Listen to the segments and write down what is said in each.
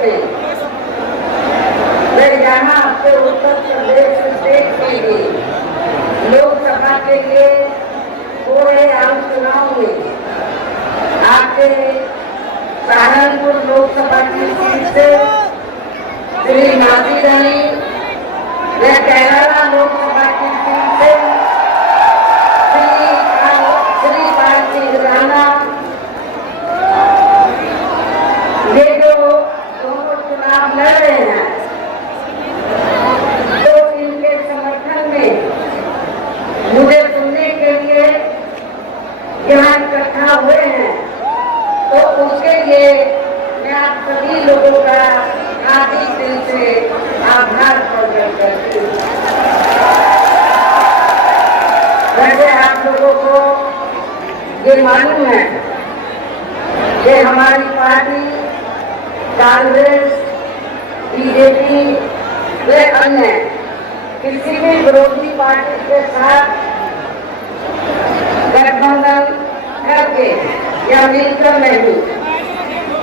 में वे यहाँ से उत्तर प्रदेश स्टेट के लिए लोकसभा के लिए हो रहे आम चुनाव में आपके सहारनपुर लोकसभा की सीट से श्री माती रानी व कैराना लोकसभा की सीट से श्री पार्टी राणा, ये जो दोनों चुनाव लड़ रहे हैं तो इनके समर्थन में मुझे सुनने के लिए यहाँ इकट्ठा हुए हैं, तो उसके लिए मैं आप सभी लोगों का हार्दिक दिल से आभार प्रकट करती हूँ। वैसे आप लोगों को ये मालूम है कि हमारी पार्टी कांग्रेस, बीजेपी व अन्य किसी भी विरोधी पार्टी के साथ गठबंधन करके या मिलकर नहीं,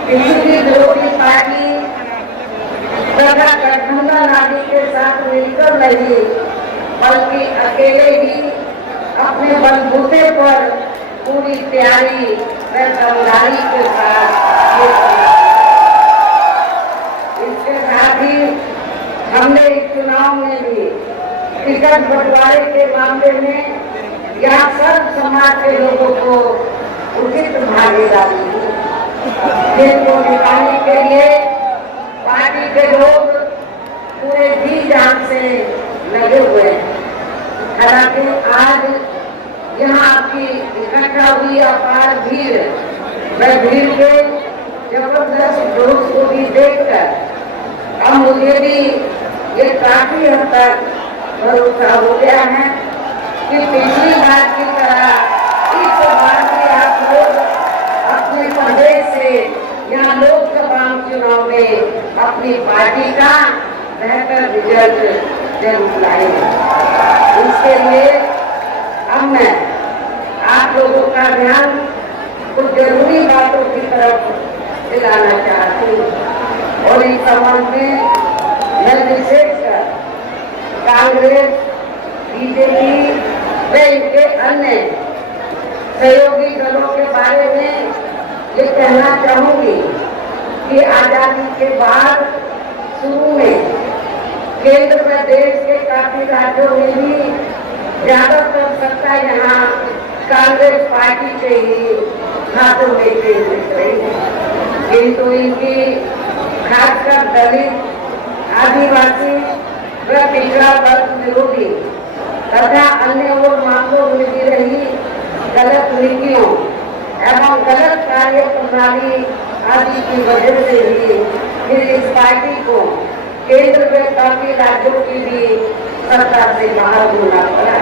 किसी भी विरोधी पार्टी तथा गठबंधन आदि के साथ मिलकर नहीं, बल्कि अकेले ही अपने बलबूते पर पूरी तैयारी व समझदारी के साथ इसके साथ ही हमने इस चुनाव में भी टिकट बंटवारे के मामले में यहाँ सब समाज के लोगों को उचित भागीदारी दी, जिनको निकालने के लिए पार्टी के लोग पूरे जी जान से लगे हुए हैं। हालांकि आज यहाँ आपकी इकट्ठा हुई अपार भीड़, वह भीड़ के जबरदस्त जोश को भी देखकर अब मुझे भी ये काफी हद तक भरोसा हो गया है कि पिछली बार की तरह इस बार भी आप लोग अपने प्रदेश से यहाँ लोकसभा चुनाव में अपनी पार्टी का बेहतर रिजल्ट जरूर लाएंगे। इसके लिए अब मैं आप लोगों का ध्यान कुछ जरूरी बातों की तरफ दिलाना चाहती हूँ और इस संबंध में मैं विशेषकर कांग्रेस, बीजेपी व इनके अन्य सहयोगी दलों के बारे में ये कहना चाहूंगी कि आजादी के बाद शुरू में केंद्र व देश के काफी राज्यों में भी ज्यादातर सत्ता यहाँ कांग्रेस पार्टी के ही हाथों में केंद्रित रही है, किंतु इनकी खासकर दलित, आदिवासी व पिछड़ा वर्ग विरोधी तथा अन्य और मामलों में भी रही गलत नीतियों एवं गलत कार्य प्रणाली आदि की वजह से भी फिर इस पार्टी को केंद्र में काफी राज्यों की भी सत्ता से बाहर होना पड़ा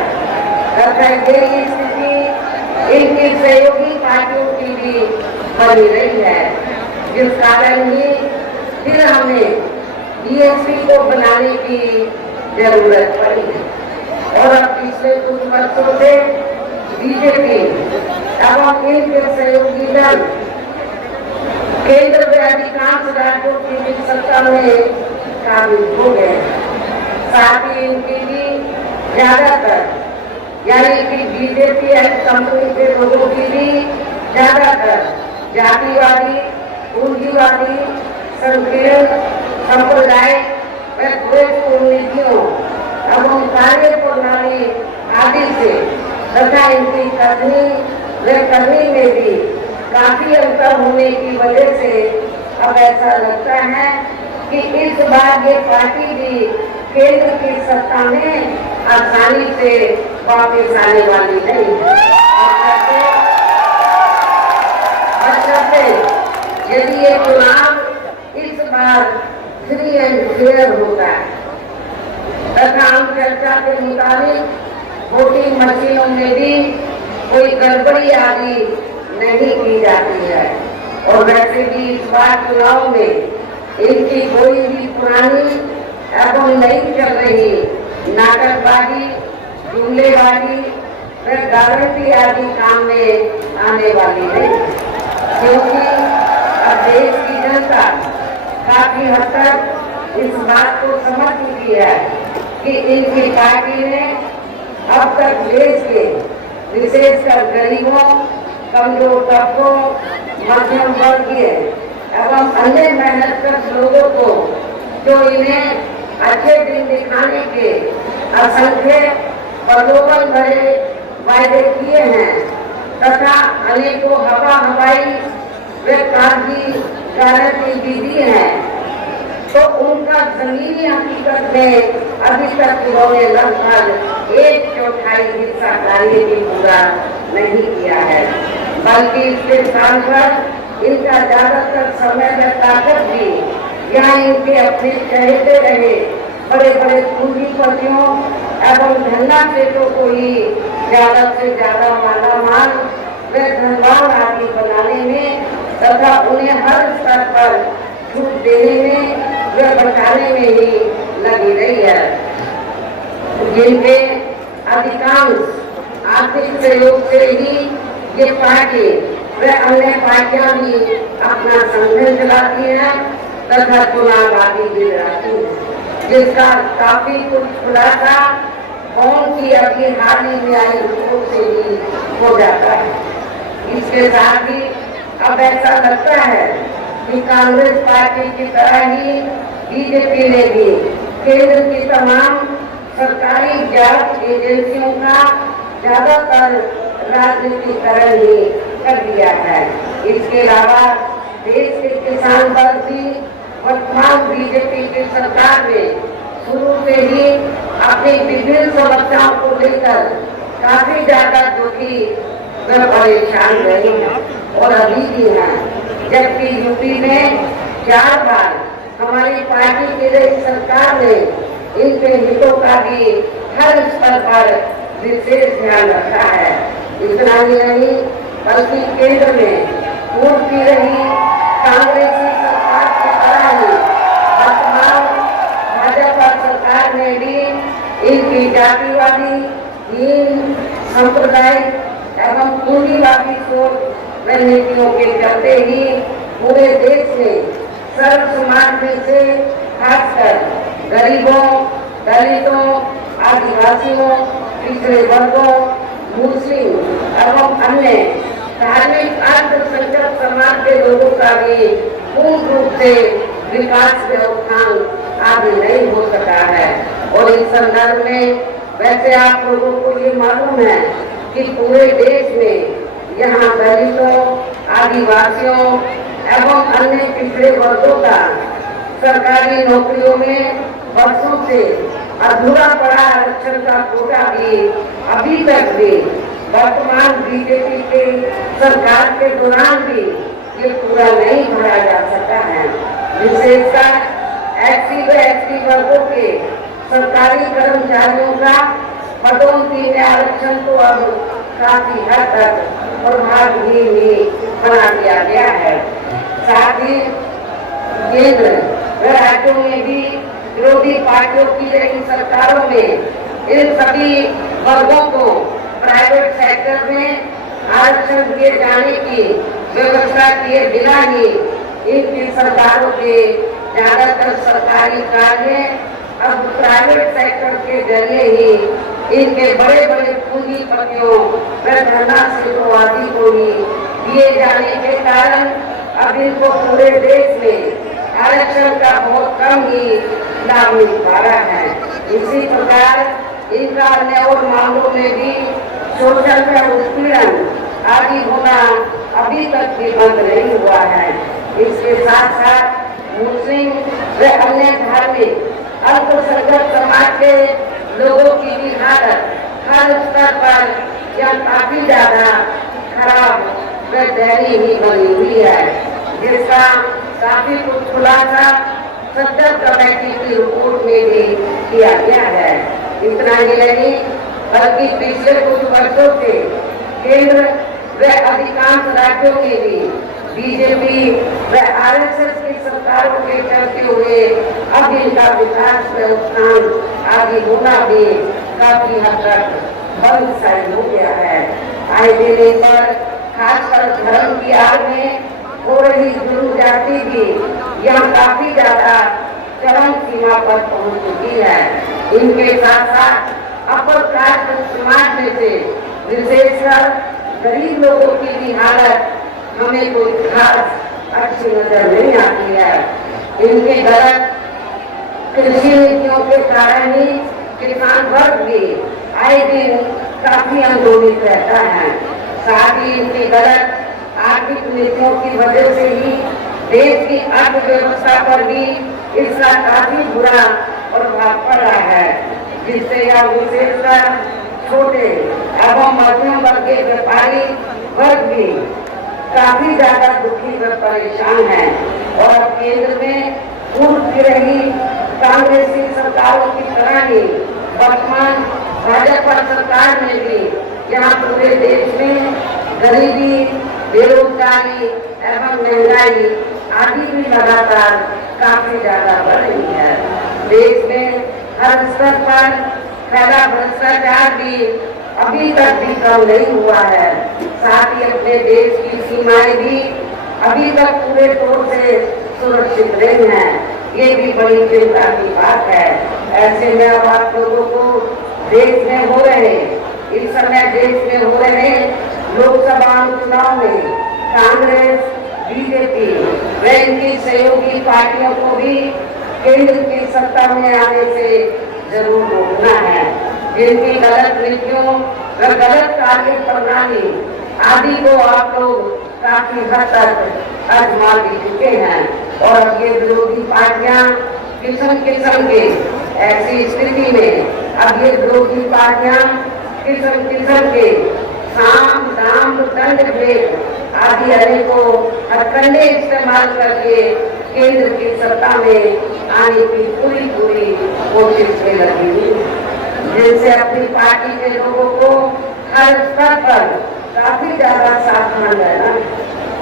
तथा यही स्थिति इनकी सहयोगी पार्टियों की भी बनी रही है, जिस कारण ही फिर हमें बीएसपी को बनाने की जरूरत पड़ी है। और अब पिछले कुछ वर्षों से बीजेपी एवं इनके सहयोगी दल केंद्र में अधिकांश राज्यों की भी सत्ता में शामिल हो गए। साथ ही इनकी भी ज्यादातर यानी कि बीजेपी कंपनी के लोगों की भी ज्यादातर जातिवादी, पूंजीवादी, संकीर्ण संप्रदाय व द्वेष नीतियों एवं कार्य प्रणाली आदि से तथा इनकी करनी व करनी में भी काफी अंतर होने की वजह से अब ऐसा लगता है कि इस बार ये पार्टी भी केंद्र की सत्ता में आसानी से वापस आने वाली नहीं। यदि ये चुनाव इस बार फ्री एंड फेयर होता है तथा हम चर्चा के मुताबिक वोटिंग मशीनों में भी कोई गड़बड़ी आदि नहीं की जाती है और वैसे भी इस बार चुनाव में इनकी कोई भी पुरानी एवं नई चल रही नाटकबाजी, जुमलेबाजी व गारंटी आदि काम में आने वाली नहीं, क्योंकि अब देश की जनता काफी हद तक इस बात को समझ चुकी है कि इनकी पार्टी ने अब तक देश के विशेषकर गरीबों, कमजोर तबकों, मध्यम वर्गीय एवं अन्य मेहनतकश लोगों को जो इन्हें अच्छे दिन दिखाने के असंख्य प्रलोभन भरे वायदे किए हैं तथा अनेकों हवाई व कागजी गारंटी भी दी है, तो उनका जमीनी हकीकत में अभी तक इन्होंने लगभग 1/4 हिस्सा कार्य भी पूरा नहीं किया है, बल्कि इसके स्थान पर इनका ज्यादातर समय में ताकत भी या इनके अपने कहते रहे बड़े बड़े पूंजीपतियों एवं धन्ना सेठों को ही ज्यादा से ज्यादा मालामाल व धनवान आदि बनाने में तथा उन्हें हर स्तर पर छूट देने में व बचाने में ही लगी रही है, जिनके अधिकांश आर्थिक सहयोग से ही ये पार्टी व अन्य पार्टियां भी अपना संगठन चलाती हैं तथा चुनाव आदि भी लड़ाती हैं, जिसका काफी कुछ खुलासा कौन की अभी हाल ही में आई रिपोर्ट से ही हो जाता है। इसके साथ ही अब ऐसा लगता है कि कांग्रेस पार्टी की तरह ही बीजेपी ने भी केंद्र की तमाम सरकारी जांच एजेंसियों का ज्यादातर राजनीतिकरण ही कर दिया है। इसके अलावा देश के किसान वर्ग भी वर्तमान बीजेपी की सरकार में शुरू से ही अपनी विभिन्न समस्याओं को लेकर काफी ज्यादा दुखी व परेशान रहे हैं और अभी भी हैं, जबकि यूपी में 4 बार हमारी पार्टी की रही सरकार ने इनके हितों का भी हर स्तर पर विशेष ध्यान रखा है। इतना ही नहीं बल्कि केंद्र में पूर्व की रही कांग्रेसी सरकार की तरह ही वर्तमान भाजपा सरकार ने भी इनकी जातिवादी, हीन, सांप्रदायिक एवं पूंजीवादी सोच रणनीतियों के चलते ही पूरे देश में सर्व समाज में से खासकर गरीबों, दलितों, आदिवासियों, पिछड़े वर्गों, मुस्लिम एवं अन्य धार्मिक अल्पसंख्यक समाज के लोगों का भी पूर्ण रूप से विकास व उत्थान आदि नहीं हो सका है। और इस संदर्भ में वैसे आप लोगों को ये मालूम है कि पूरे देश में यहाँ दलितों, आदिवासियों एवं अन्य पिछड़े वर्गों का सरकारी नौकरियों में वर्षों से अधूरा पड़ा आरक्षण का कोटा भी अभी तक भी वर्तमान बीजेपी के सरकार के दौरान भी ये पूरा नहीं भरा जा सका है। विशेषकर एससी व एसटी वर्गों के सरकारी कर्मचारियों का पदोन्नति में आरक्षण को अब काफी हद तक प्रभावहीन ही बना दिया गया है। साथ ही केंद्र व राज्यों में भी विरोधी पार्टियों की रही सरकारों में इन सभी वर्गों को प्राइवेट सेक्टर में आरक्षण दिए जाने की व्यवस्था किए बिना ही इनकी सरकारों के ज्यादातर सरकारी कार्य अब प्राइवेट सेक्टर के जरिए ही इनके बड़े बड़े पूंजीपतियों व धनराशियों आदि को ही दिए जाने के कारण अब इनको पूरे देश में आरक्षण का बहुत कम ही लाभ मिल पा रहा है। इसी प्रकार इनका अन्य और मामलों में भी शोषण व उत्पीड़न आदि होना अभी तक भी बंद नहीं हुआ है। इसके साथ साथ मुस्लिम व अन्य धार्मिक अल्पसंख्यक समाज के लोगों की भी हालत हर स्तर पर यह काफी ज्यादा खराब व दयनीय ही बनी हुई है, जिसका काफी कुछ खुलासा सत्तर कमेटी की रिपोर्ट में भी किया गया है। इतना ही नहीं बल्कि पिछले कुछ वर्षों से केंद्र व अधिकांश राज्यों में भी बीजेपी व आरएसएस की सरकारों के चलते हुए अब इनका विकास व उत्थान आदि होना भी काफी हद तक बंद सा हो गया है। आए दिन पर खासकर धर्म की आड़ में हो रही जुर्म जाति भी यह काफी ज्यादा चरम सीमा पर पहुंच चुकी है। इनके साथ साथ अपर कास्ट समाज में से विशेषकर गरीब लोगों की भी हालत हमें कोई खास अच्छी नजर नहीं आती है। इनके गलत कृषि नीतियों के कारण ही किसान वर्ग भी आए दिन काफी आंदोलित रहता है। साथ ही इनकी गलत आर्थिक नीतियों की वजह से ही देश की अर्थव्यवस्था पर भी इसका काफी बुरा प्रभाव पड़ रहा है, जिससे यह विशेषकर छोटे एवं मध्यम वर्ग के व्यापारी वर्ग भी काफी ज्यादा दुखी व परेशान है। और केंद्र में पूर्व की रही कांग्रेसी सरकारों की तरह ही वर्तमान भाजपा सरकार में भी यहाँ पूरे देश में गरीबी, बेरोजगारी एवं महंगाई आदि भी लगातार काफी ज्यादा बढ़ रही है। देश में हर स्तर पर फैला भ्रष्टाचार भी अभी तक भी कम नहीं हुआ है। साथ ही अपने देश की सीमाएं भी अभी तक पूरे तौर से सुरक्षित नहीं है। ये भी बड़ी चिंता की बात है। ऐसे में अब आप लोगों को देश में हो रहे इस समय देश में हो रहे लोकसभा चुनाव में कांग्रेस, बीजेपी व इनकी सहयोगी पार्टियों को भी केंद्र की सत्ता में आने से जरूर रोकना है। जिनकी गलत नीतियों व गलत कार्य प्रणाली आदि को आप लोग काफी हद तक आजमा भी चुके हैं। और अब ये विरोधी पार्टियां किस्म किस्म के ऐसी स्थिति में अब ये विरोधी पार्टियां किस्म किस्म के साम, दाम, दंड, भेद आदि अनेकों हथकंडे इस्तेमाल करके केंद्र की सत्ता में आने की पूरी कोशिश में लगी हुई, जिनसे अपनी पार्टी के लोगों को हर स्तर पर काफी ज्यादा सावधान रहना।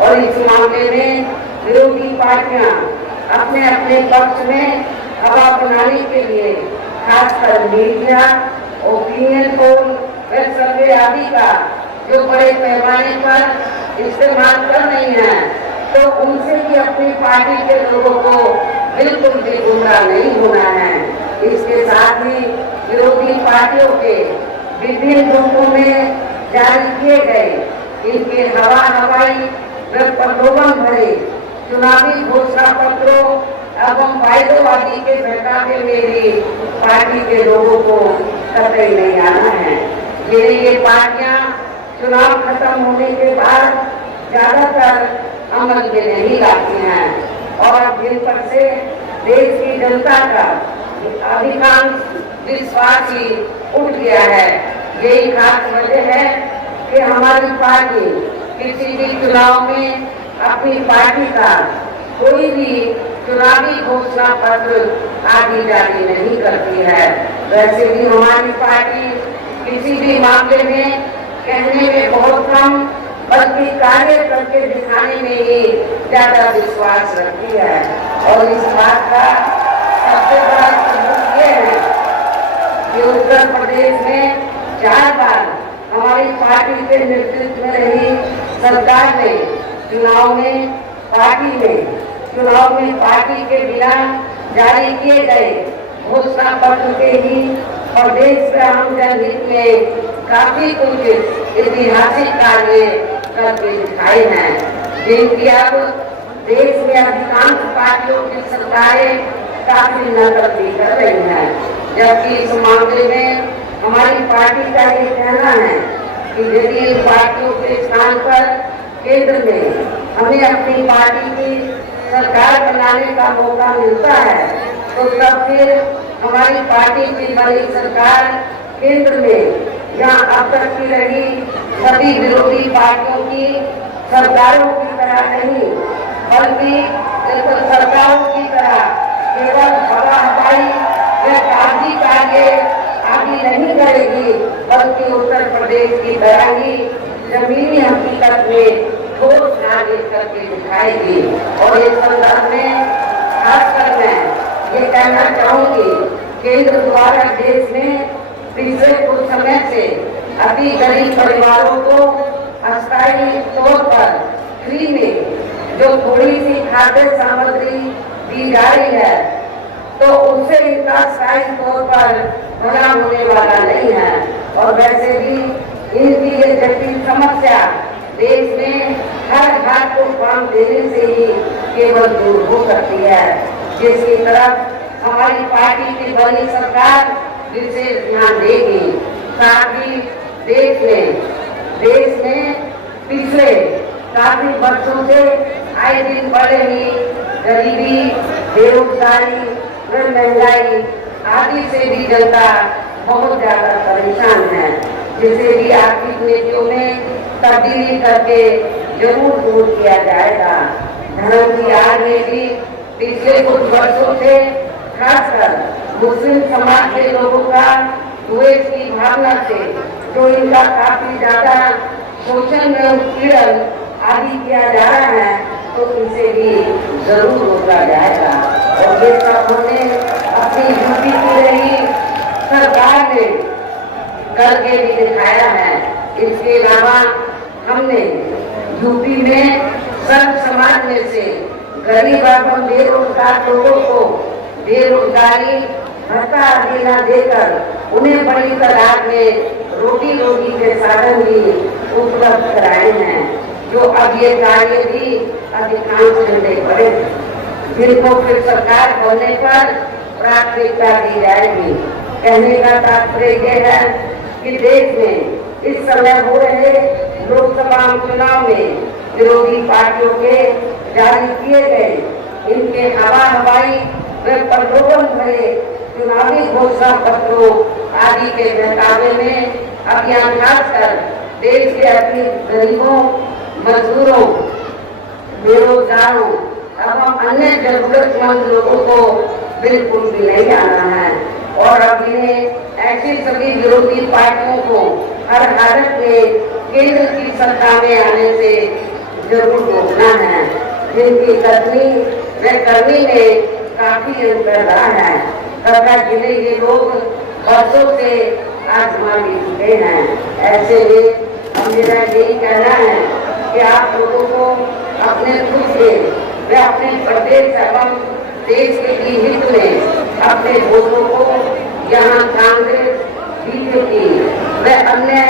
और इस मामले में विरोधी पार्टियां अपने अपने पक्ष में हवा बनाने के लिए खासकर मीडिया, ओपिनियन पोल व सर्वे आदि का जो बड़े पैमाने पर इस्तेमाल कर रही है, तो उनसे भी अपनी पार्टी के लोगों को बिल्कुल भी गुमराह नहीं होना है। इसके साथ ही विरोधी पार्टियों के विभिन्न रूपों में जारी किए गए इनके हवाई व प्रलोभन भरे चुनावी घोषणा पत्रों एवं वायदों आदि के बहकावे में भी पार्टी के लोगों को कतई नहीं आना है। ये पार्टियां चुनाव खत्म होने के बाद ज्यादातर अमल में नहीं लाती हैं और जिन पर से देश की जनता का अधिकांश विश्वास ही उठ गया है। यही खास वजह है कि हमारी पार्टी किसी भी चुनाव में अपनी पार्टी का कोई भी चुनावी घोषणा पत्र आदि जारी नहीं करती है। वैसे भी हमारी पार्टी किसी भी मामले में कहने में बहुत कम बल्कि कार्य करके दिखाने में ही ज्यादा विश्वास रखती है। और इस बात का सबसे बड़ा सबूत ये है कि उत्तर प्रदेश में 4 बार हमारी पार्टी के नेतृत्व में रही सरकार ने चुनाव में पार्टी के बिना जारी किए गए घोषणा पत्र के ही प्रदेश के आम जनहित में काफी कुछ ऐतिहासिक कार्य करके दिखाए हैं, जिनकी अब देश में अधिकांश पार्टियों की सरकारें काफी नकल भी कर रही हैं। जबकि इस मामले में हमारी पार्टी का ये कहना है कि यदि इन पार्टियों के स्थान पर केंद्र में हमें अपनी पार्टी की सरकार बनाने का मौका मिलता है, तो तब फिर हमारी पार्टी की बड़ी सरकार केंद्र में जहाँ अब तक की रही सभी विरोधी पार्टियों की सरकारों की तरह नहीं, बल्कि सरकारों की तरह केवल हवाई या कागजी कार्य आदि नहीं करेगी, बल्कि उत्तर प्रदेश की तरह ही जमीनी हकीकत में ठोस कार्य करके दिखाएगी। और इस संदर्भ में खासकर मैं ये कहना चाहूंगी, केंद्र द्वारा देश में पिछले कुछ समय से अति गरीब परिवारों को अस्थायी तौर पर फ्री में जो थोड़ी सी खाद्य सामग्री दी जा रही है तो उससे इनका स्थायी तौर पर भला होने वाला नहीं है। और वैसे भी इनकी ये जटिल समस्या देश में हर घर को काम देने से ही केवल दूर हो सकती है, जिसकी तरफ हमारी पार्टी की बनी सरकार विशेष ध्यान देगी। साथ ही देश में पिछले काफी वर्षों से आए दिन बढ़ रही गरीबी, बेरोजगारी, महंगाई आदि से भी जनता बहुत ज्यादा परेशान है, जिसे भी आर्थिक नीतियों में तब्दीली करके जरूर दूर किया जाएगा। धर्म की आड़ में भी पिछले कुछ वर्षों से खासकर मुस्लिम समाज के लोगों का द्वेष की भावना से जो इनका काफी ज्यादा शोषण में उत्पीड़न आदि किया जा रहा है, तो इसे भी जरूर रोका जाएगा। और ये सब हमने अपनी ड्यूटी की रही सरकार ने करके भी दिखाया है। इसके अलावा हमने यूपी में सर्व समाज में से गरीब एवं बेरोजगार लोगों को बेरोजगारी भत्ता देना देकर उन्हें बड़ी तादाद में रोटी रोटी के साधन भी उपलब्ध कराए हैं, जो अब ये कार्य भी अधिकांश करने पड़े, जिनको फिर सरकार होने पर प्राथमिकता दी जाएगी। कहने का तात्पर्य यह है कि देश में इस समय हो रहे लोकसभा चुनाव में विरोधी पार्टियों के जारी किए गए इनके हवाई व प्रलोभन भरे चुनावी घोषणा पत्रों आदि के बहकावे में अभियान खासकर देश के अपने गरीबों, मजदूरों, बेरोजगारों एवं अन्य जरूरतमंद लोगों को बिल्कुल भी नहीं आना है। और अब इन्हें ऐसी सभी विरोधी पार्टियों को हर हालत में केंद्र की सत्ता में आने से जरूर रोकना है, जिनकी करनी में काफी अंतर रहा है तथा जिन्हें ये लोग वर्षों से आजमा भी चुके हैं। ऐसे में मेरा यही कहना है कि आप लोगों को अपने खुद से व अपने प्रदेश एवं देश के हित में अपने वोटों को यहाँ कांग्रेस, बीजेपी व अन्य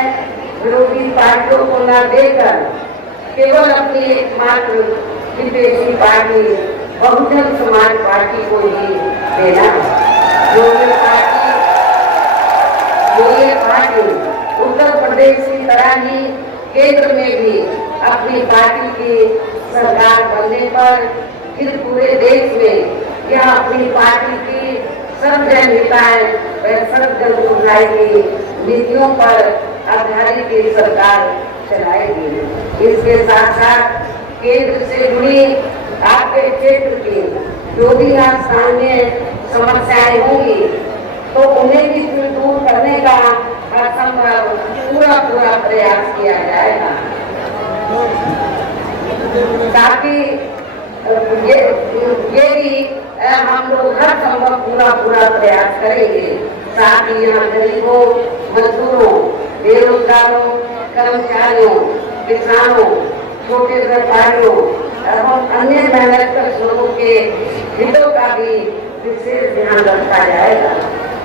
विरोधी पार्टियों को न देकर केवल अपनी एकमात्र विदेशी पार्टी बहुजन समाज पार्टी को ही देना। जो ये पार्टी उत्तर प्रदेश की तरह ही केंद्र में भी अपनी पार्टी की सरकार बनने पर फिर पूरे देश में यह अपनी पार्टी की सर्वजन हिताय व सर्वजन सुविधाएं की नीतियों पर आधारित ये सरकार चलाएगी। इसके साथ साथ केंद्र से जुड़ी आपके क्षेत्र की जो भी आप सामने समस्याएं होंगी तो उन्हें भी दूर करने का असंभव पूरा प्रयास किया जाएगा, ताकि ये भी हम लोग हर संभव पूरा प्रयास करेंगे। साथ ही यहाँ गरीबों, मजदूरों, बेरोजगारों, कर्मचारियों, किसानों, छोटे व्यापारियों एवं अन्य मेहनत लोगों के हितों का भी विशेष ध्यान रखा जाएगा।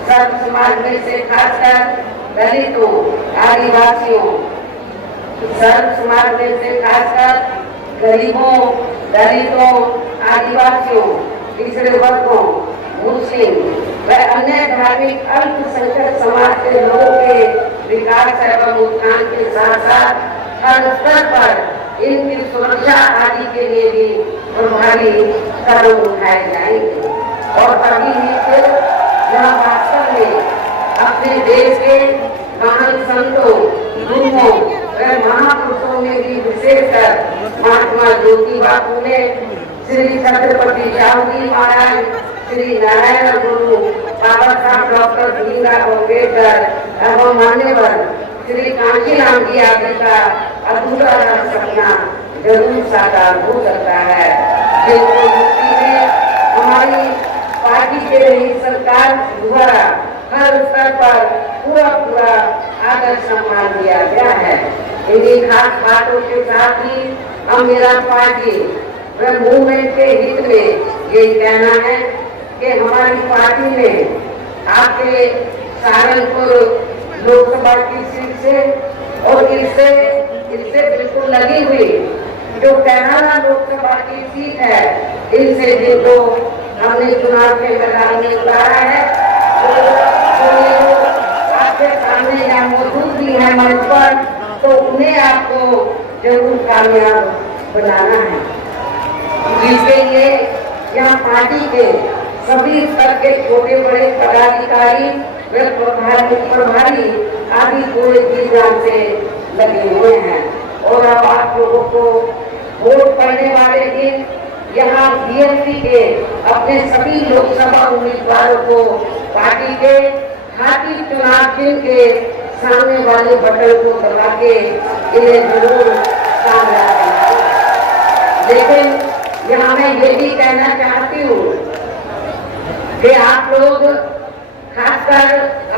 सर्व समाज में से खासकर दलितों, आदिवासियों, सर्व समाज में से खासकर गरीबों, दलितों, आदिवासियों, पिछड़े वर्गों, मुस्लिम व अन्य धार्मिक अल्पसंख्यक समाज के लोगों के विकास एवं उत्थान के साथ साथ हर स्तर पर इनकी सुरक्षा आदि के लिए भी प्रभावी कदम उठाए जाएंगे। और अभी यहाँ वास्तव में अपने देश के महान संतों, गुरुओं व महापुरुषों में भी विशेषकर महात्मा ज्योतिबा फुले, श्री छत्रपति शाहू जी महाराज, श्री नारायण गुरु, बाबा साहब डॉक्टर भीमराव अम्बेडकर एवं मान्यवर श्री कांशीराम जी आदि का अधूरा सपना जरूर साकार हो सकता है। जिनको यूपी में हमारी पार्टी के रही सरकार द्वारा हर स्तर पर पूरा आदर सम्मान दिया गया है। इन्हीं खास बातों के साथ ही हम मेरा पार्टी व मूवमेंट के हित में ये कहना है कि हमारी पार्टी ने आपके सहारनपुर लोकसभा की सीट से और इससे बिल्कुल लगी हुई जो कैराना लोकसभा की सीट है, इनसे जिनको हमने चुनाव के मैदान में उतारा है, जो आपके सामने यहाँ मौजूद भी है मंच पर, तो उन्हें आपको जरूर कामयाब बनाना है। जिसके लिए यहाँ पार्टी के सभी स्तर के छोटे बड़े पदाधिकारी व प्रभारी आदि पूरे जी जान से लगे हुए हैं। और अब आप लोगों को वोट पड़ने वाले दिन यहाँ बीएसपी के अपने सभी लोकसभा उम्मीदवारों को पार्टी के हाथी चुनाव चिन्ह के सामने वाले बटन को दबा के इन्हें जरूर कामयाब बनाएं। लेकिन यहाँ मैं ये भी कहना चाहती हूँ कि आप लोग खासकर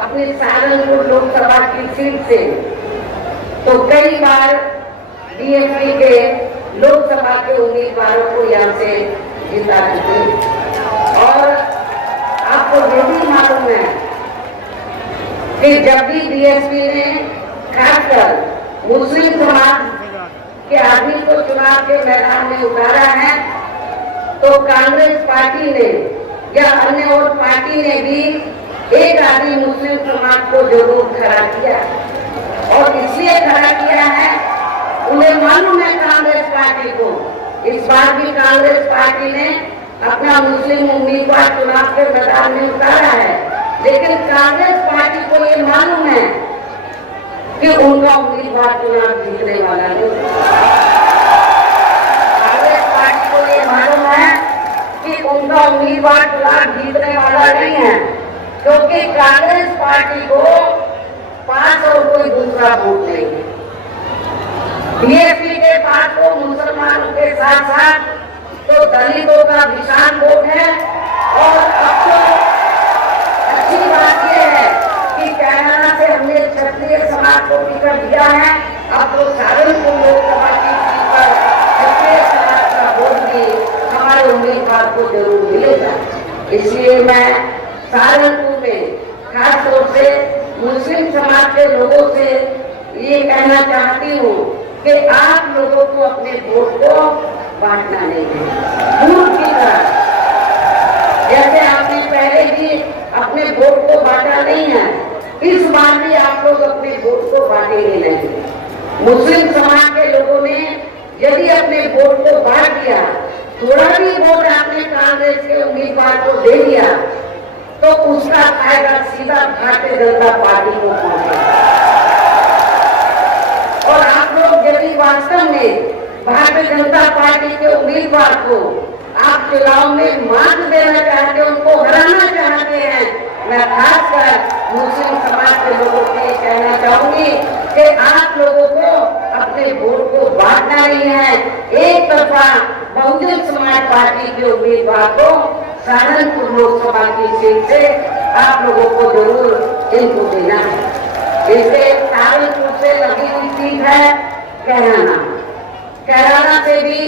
अपनी सहारनपुर लोकसभा की सीट से तो कई बार बीएसपी के लोकसभा के उम्मीदवारों को यहाँ से जिता चुके, और आपको ये भी मालूम है कि जब भी बीएसपी ने खासकर मुस्लिम समाज के आदमी को चुनाव के मैदान में उतारा है, तो कांग्रेस पार्टी ने या अन्य और पार्टी ने भी एक आदमी मुस्लिम समाज को जरूर खड़ा किया। और इसलिए खड़ा किया है, उन्हें मालूम है कांग्रेस पार्टी को, इस बार भी कांग्रेस पार्टी ने अपना मुस्लिम उम्मीदवार चुनाव के मैदान में उतारा है, लेकिन कांग्रेस पार्टी को ये मालूम है कि उनका उम्मीदवार चुनाव जीतने वाला नहीं। कांग्रेस पार्टी को ये मालूम है कि उनका उम्मीदवार चुनाव जीतने वाला नहीं है, क्योंकि कांग्रेस पार्टी को पास और कोई दूसरा वोट नहीं है। बीएसपी के पास तो मुसलमानों के साथ साथ तो दलितों का विशाल वोट है। और अब तो अच्छी बात यह है कि कैराना से हमने क्षत्रिय समाज को टिकट दिया है, अब तो सहारनपुर लोकसभा की सीट पर क्षत्रिय समाज का वोट भी हमारे उम्मीदवार को जरूर मिलेगा। इसलिए मैं सहारनपुर में खास तौर से मुस्लिम समाज के लोगों से ये कहना चाहती हूँ कि आप लोगों को अपने वोट को बांटना नहीं है दूर की तरह। जैसे आपने पहले भी अपने वोट को बांटा नहीं है, इस बार भी आप लोग अपने वोट को बांटेंगे नहीं। मुस्लिम समाज के लोगों ने यदि अपने वोट को बांट दिया, थोड़ा भी वोट आपने कांग्रेस के उम्मीदवार को दे दिया, तो उसका फायदा सीधा भारतीय जनता पार्टी को पहुंचेगा। और आप लोग यदि वास्तव में भारतीय जनता पार्टी के उम्मीदवार को आप चुनाव में मात देना चाहते हैं, उनको हराना चाहते हैं, मैं खासकर मुस्लिम समाज के लोगों से ये कहना चाहूंगी कि आप लोगों को अपने वोट को बांटना नहीं है। एक तरफा बहुजन समाज पार्टी के उम्मीदवार को सहारनपुर लोकसभा की सीट से आप लोगों को जरूर इनको देना है। इससे सहारनपुर से लगी हुई सीट है कैराना। कैराना से भी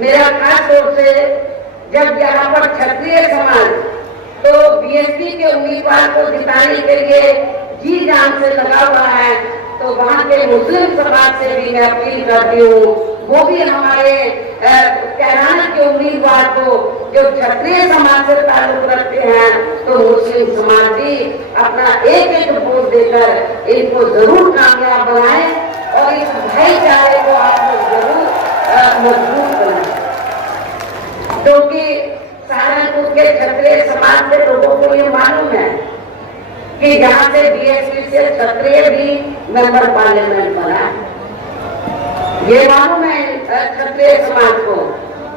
मेरा खास तौर से जब यहाँ पर क्षत्रिय समाज तो बीएसपी के उम्मीदवार को जिताने के लिए जी जान से लगा हुआ है, तो वहाँ के मुस्लिम समाज से भी मैं अपील करती हूँ, वो भी हमारे कैराना के उम्मीदवार को जो क्षत्रिय समाज से ताल्लुक रखते हैं, तो मुस्लिम समाज भी अपना एक एक वोट देकर इनको जरूर कामयाब बनाए और इस भाईचारे को आप लोग जरूर मजबूत बनाए। क्योंकि सहारनपुर के क्षत्रिय समाज के लोगों को ये मालूम है कि यहाँ से बीएसपी से क्षत्रिय भी मेंबर पार्लियामेंट बना, ये मालूम है क्षत्रिय समाज को।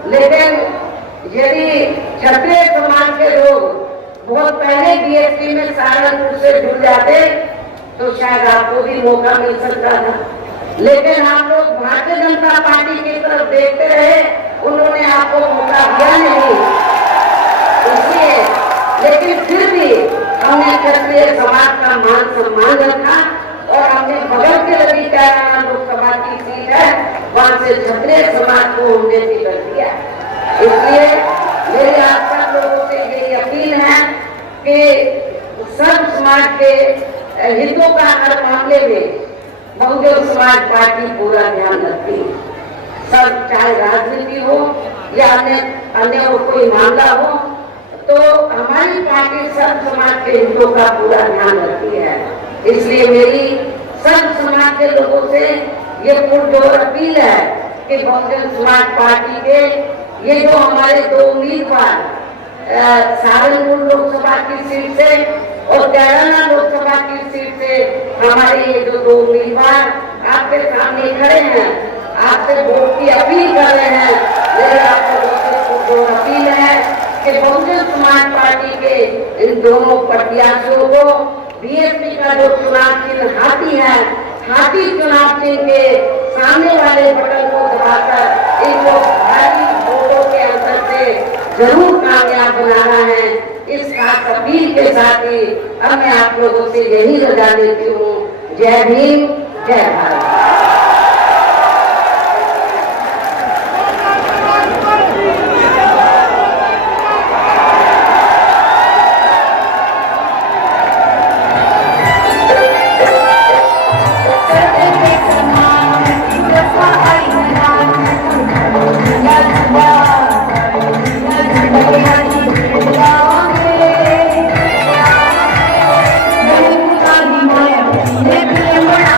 लेकिन यदि क्षत्रिय समाज के लोग बहुत पहले बीएसपी में सहारनपुर से जुड़ जाते तो शायद आपको भी मौका मिल सकता था, लेकिन आप लोग भारतीय जनता पार्टी की तरफ देखते रहे, उन्होंने आपको मौका दिया नहीं। इसलिए लेकिन फिर भी हमने क्षत्रिय समाज का मान सम्मान रखा और हमने बगल के लगी कैराना लोकसभा की सीट है, वहां से क्षत्रिय समाज को हमने टिकट दिया। इसलिए मेरी आप सब लोगों से यही अपील है कि सर्व समाज के हितों का हर मामले में बहुजन समाज पार्टी पूरा ध्यान रखती है। सब चाहे राजनीति हो या अन्य कोई मामला हो, तो हमारी पार्टी सर्व समाज के हितों का पूरा ध्यान रखती है। इसलिए मेरी सर्व समाज के लोगों से ये पुरजोर अपील है कि बहुजन समाज पार्टी के ये जो हमारे दो उम्मीदवार सहारनपुर लोकसभा की सीट से और कैराना लोकसभा की सीट से हमारे ये जो दो उम्मीदवार आपके सामने खड़े हैं, आपसे वोट की अपील कर रहे हैं। मेरी आप लोगों से जो अपील है कि बहुजन समाज पार्टी के इन दोनों प्रत्याशियों को बीएसपी का जो चुनाव चिन्ह हाथी है, हाथी चुनाव चिन्ह के सामने वाले बटन को दबाकर इनको भारी वोटों के अंतर से जरूर कामयाब बनाना है। इस खास अपील के साथ ही अब मैं आप लोगों से यही रजा लेती हूँ। जय भीम, जय भारत।